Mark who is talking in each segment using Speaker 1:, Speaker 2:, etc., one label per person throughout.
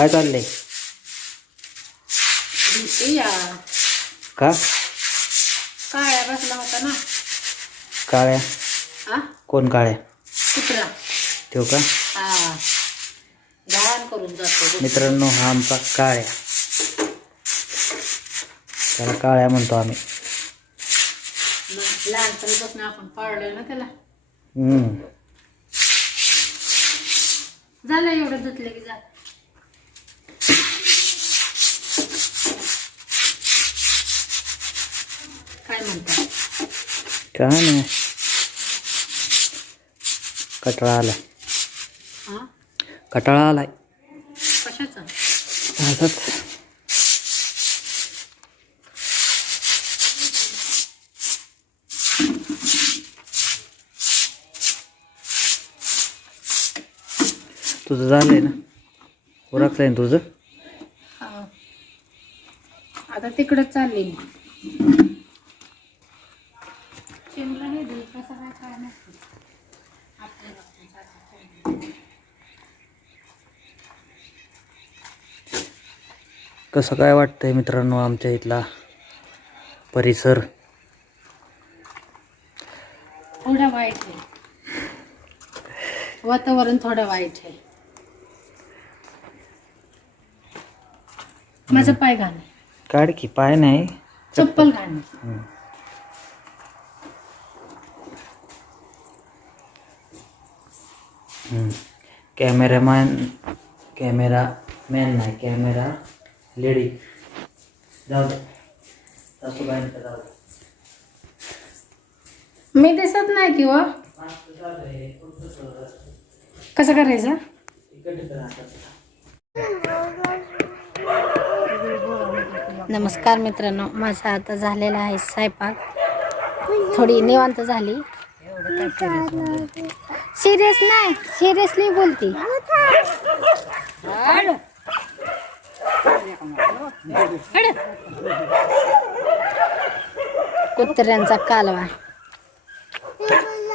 Speaker 1: काय चाललंय?
Speaker 2: या
Speaker 1: का?
Speaker 2: काळ्या बसला होता ना.
Speaker 1: काळ्या?
Speaker 2: हा
Speaker 1: कोण काळ्या?
Speaker 2: कुत्रा.
Speaker 1: ठेव का?
Speaker 2: हा. घाण करून जातो
Speaker 1: मित्रांनो हा आमचा काळ्या. त्याला काळ्या म्हणतो आम्ही.
Speaker 2: मग लहानपणीपासून आपण पाळलोय ना त्याला.
Speaker 1: हम्म.
Speaker 2: झालं एवढं धुतलं की जा काय म्हणता?
Speaker 1: काय नाही. कटाळा आलाय.
Speaker 2: हा
Speaker 1: कटाळा आलाय.
Speaker 2: कशाचा?
Speaker 1: असंच तुझं झालंय ना? उरकलंय ना तुझं.
Speaker 2: आता तिकडं चालली मी शिमला कसं काय नसतं.
Speaker 1: कसं वाटतंय मित्रांनो आमच्या इथला परिसर?
Speaker 2: थोडा वाईट आहे. वातावरण थोडं वाईट आहे. माझं पाय घाण.
Speaker 1: काढ की पाय नाही.
Speaker 2: चप्पल घाण आहे.
Speaker 1: हम्म. हम्म. कॅमेरामॅन कॅमेरा मॅन नाही कॅमेरा लेडी. जाऊ दे. सासूबाईंचं जाऊ दे.
Speaker 2: मी दिसत नाही किंवा कसं करायचं? नमस्कार मित्रांनो माझा आता झालेला आहे स्वयंपाक. थोडी निवांत झाली. सिरियस नाही सिरियसली बोलती. कुत्र्यांचा कालवा.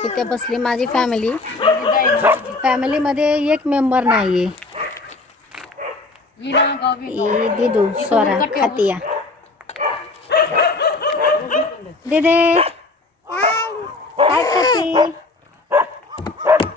Speaker 2: इथे बसली माझी फॅमिली फॅमिलीमध्ये एक मेंबर नाहीये. ही दिदू स्वरा खातिया. दिदे. काय खाती.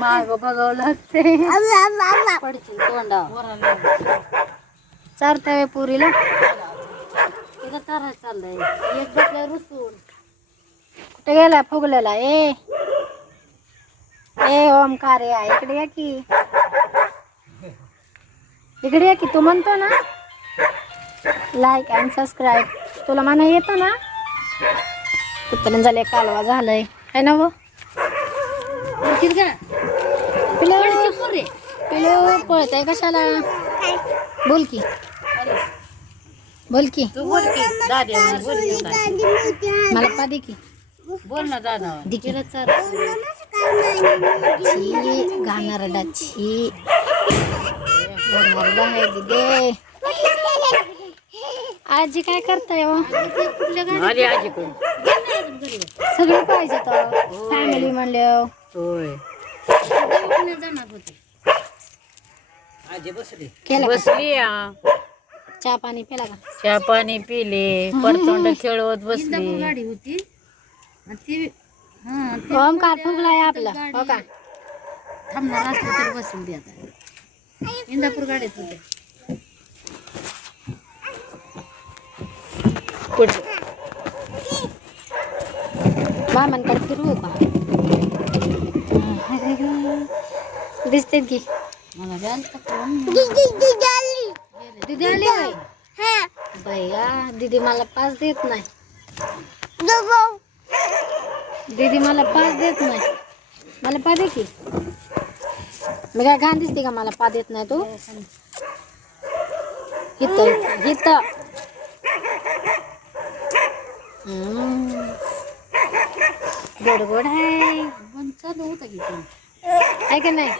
Speaker 2: माग बघावं लागते पडची तोंडा चारताय पुरीला. तिथं चारा चाललंय. एक बसल्या रुसून कुठे गेला फुगलेला? ए. ए ओमकार या. इकडे या की. इकडे या की. तू म्हणतो ना. लाईक अँड सबस्क्राईब तुला म्हणा येतो ना. कुत्र्यानं झाले कालवा झालंय. है ना व पिलो पिलो पळत आहे कशाला बोल की. बोल की. मला पा दे की.
Speaker 3: बोल ना दादा.
Speaker 2: दिकीला चार छी घाणरडा छी घाणरडा आहे दिदे. आजी काय करताय हो?
Speaker 3: आली आजी कोण
Speaker 2: सगळं पाहिजे फॅमिली म्हणल्यावर.
Speaker 3: होय. आजी बसली
Speaker 2: केलं का?
Speaker 3: बसली आ.
Speaker 2: चहा पाणी पेला का?
Speaker 3: चहा पाणी पिले परतोंड खेळवत बसली.
Speaker 2: गाडी होती. ओमकार फुगलाय आपला हो का? थांबणार असलं तर बसून दे आता. इंदापूर गाडीत होते. मामांकडे फिरवू का? दिसते की मला दीदी आली होय? बया दीदी मला पास देत नाही. दीदी मला पास देत नाही. मला पा दे की. मी काय घाण दिसते का मला पा देत नाही तू?
Speaker 4: इथं हम्म. गोड गोड आहे.
Speaker 2: चालू होतं की.
Speaker 4: आहे. का नाही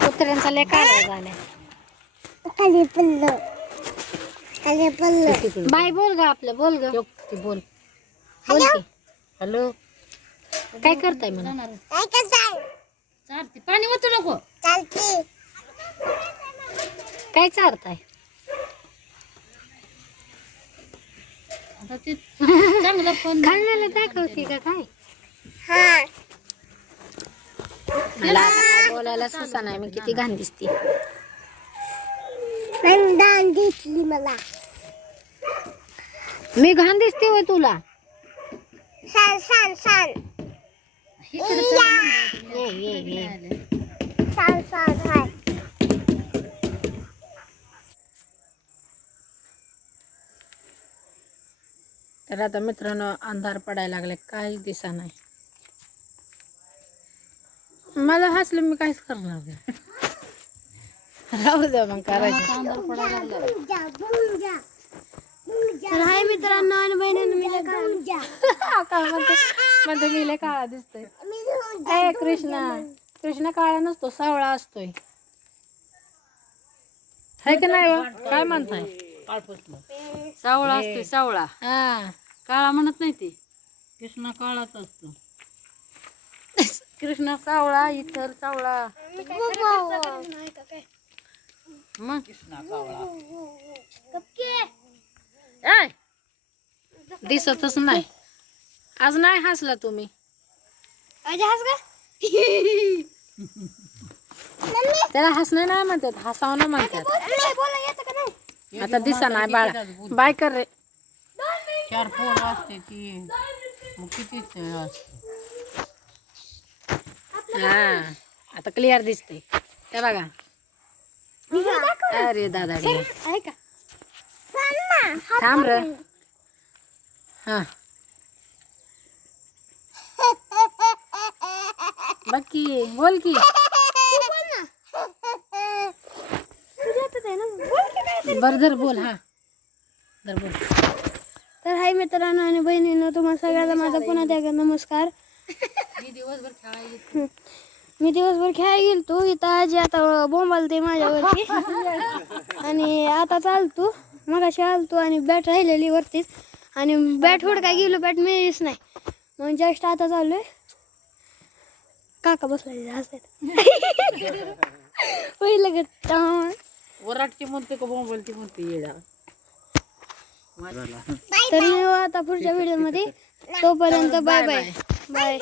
Speaker 4: कुत्र्यांचा लय काढा झालाय.
Speaker 2: तिकडं.
Speaker 4: बाय बोल ग आपलं बोल ग.
Speaker 2: बोल.
Speaker 4: बोल की.
Speaker 2: हॅलो?
Speaker 4: काय करताय म्हणा?
Speaker 2: चालते पाणी वाचू नको.
Speaker 4: काय चारताय?
Speaker 2: आता ते चांगलं पण
Speaker 4: खाल्लेलं दाखवते का काय? बोलायला सुसा नाही मी किती घाण दिसते.
Speaker 5: मला.
Speaker 4: मी घाण दिसते होय तुला.
Speaker 5: सांग सांग सांग
Speaker 4: ये. ये ये
Speaker 5: सांग सांग हाय.
Speaker 2: तर आता मित्रांनो अंधार पडायला लागले काही दिसा नाही. मला हसलं मी काहीच करणार नाही. राहू द्या मग करायचं.
Speaker 4: तर हाय मित्रांनो आणि बहिणींनो मी लय काळा
Speaker 5: बुंजा.
Speaker 4: काय म्हणते म्हणते मी लय काळा दिसतोय. ए कृष्णा कृष्णा काळा नसतो सावळा असतोय.
Speaker 2: आहे का नाही? काय म्हणताय?
Speaker 3: सावळा असतो सावळा.
Speaker 2: हा.
Speaker 3: काळा म्हणत नाही ते.
Speaker 2: कृष्णा काळाच असतो.
Speaker 3: कृष्णा सावळा इतर सावळा. मग?
Speaker 2: ऐ! दिसतच नाही. आज नाही हसला तुम्ही. त्याला हसणं नाही म्हणतात हसावं म्हणतात. आता दिसा नाही बाळा. बाय कर रे.
Speaker 3: चार पोर असते ती मग किती
Speaker 2: हा आता क्लिअर दिसते ते बघा. अरे दादा
Speaker 4: ऐका
Speaker 2: थांब र. हा. बघ की बोल की. बर बोल हा. धर बोल.
Speaker 4: तर हाय मित्रांनो आणि बहिणींनो तुम्हाला सगळ्याला माझा पुन्हा एकदा नमस्कार. मी दिवसभर खेळायला गेलतो इथं आजी आता बोंबालते माझ्यावरती. आणि आता चालतो. मगाशी आलतो आणि बॅट राहिलेली वरतीच आणि बॅट हुडकाय गेलो बॅट मिळलीच नाही. मग जस्ट आता चाललोय काका बसला हसत पहिलं ग
Speaker 3: वराटची म्हणते का बोंबलती म्हणते येडा.
Speaker 4: तर मी आता पुढच्या व्हिडिओमध्ये. तोपर्यंत बाय बाय. बाय.